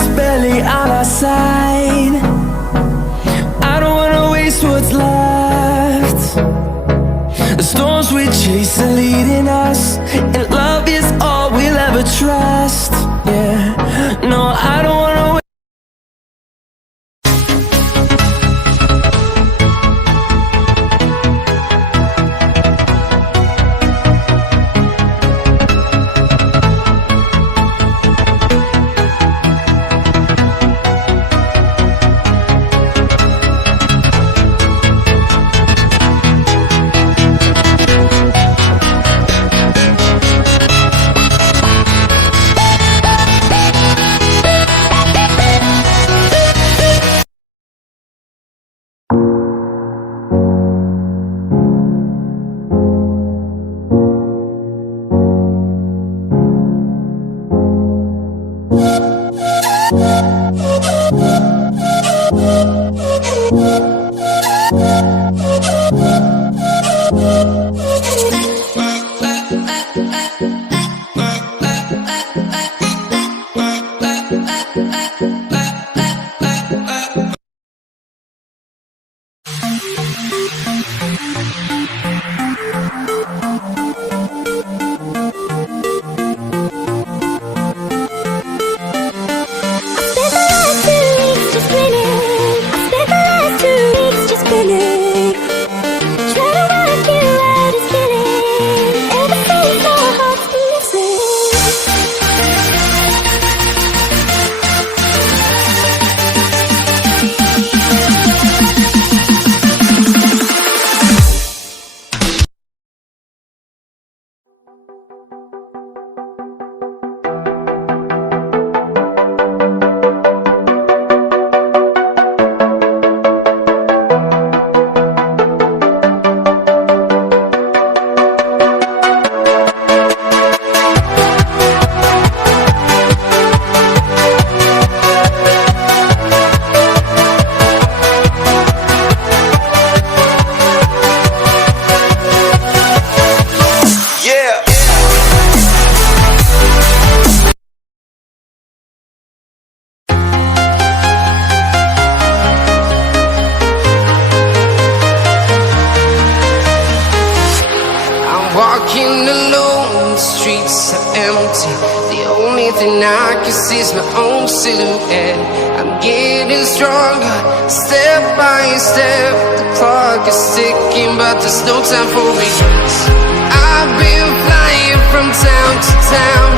is barely on our side. I don't wanna waste what's left. The storms we chase are leading us, and love is all we'll ever trust. Yeah, no, I don't wanna walking alone, the streets are empty. The only thing I can see is my own silhouette. I'm getting stronger, step by step. The clock is ticking, but there's no time for regrets. I've been flying from town to town,